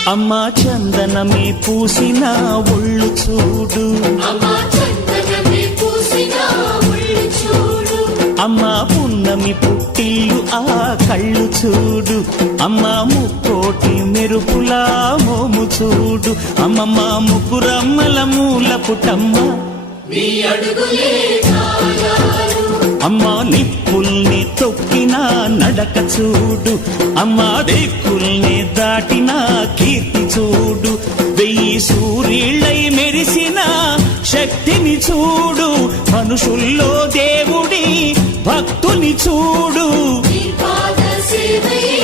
అమ్మా చందనమే పూసిన ఒళ్ళు చూడు, అమ్మా పున్నమి పుట్టిల్లు ఆ కళ్ళు చూడు, అమ్మా ముక్కోటి మెరుపులా మోము చూడు, అమ్మమ్మ ముగ్గురమ్మల మూల పుటమ్మ అమ్మా నిప్పుల్ని తొక్కిన నడక చూడు, అమ్మా దిక్కుల్ని దాటిన కీర్తి చూడు, 1000 సూర్యుళ్ళై మెరిసిన శక్తిని చూడు, మనుషుల్లో దేవుడి భక్తుని చూడు.